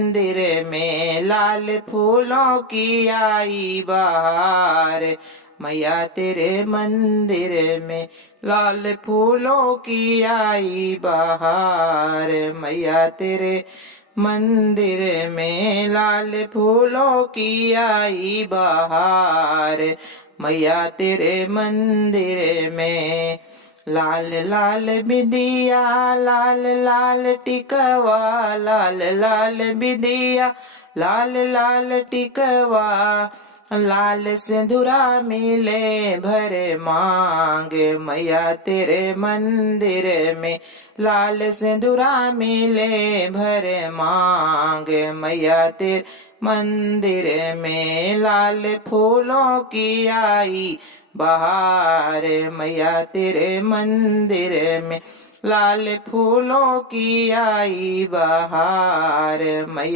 मंदिर में लाल फूलों की आई बहार। मैया तेरे मंदिर में लाल फूलों की आई बहार। मैया तेरे मंदिर में लाल फूलों की आई बहार। मैया तेरे मंदिर में लाल लाल बिंदिया लाल लाल टिकवा लाल लाल बिंदिया लाल लाल टिकवा लाल सिंदूरा मिले भरे मांग। मैया तेरे मंदिर में लाल सिंदूरा मिले भरे मांग। मैया तेरे मंदिर में लाल फूलों की आई बहार। मैया तेरे मंदिर में लाल फूलों की आई बहार। मैया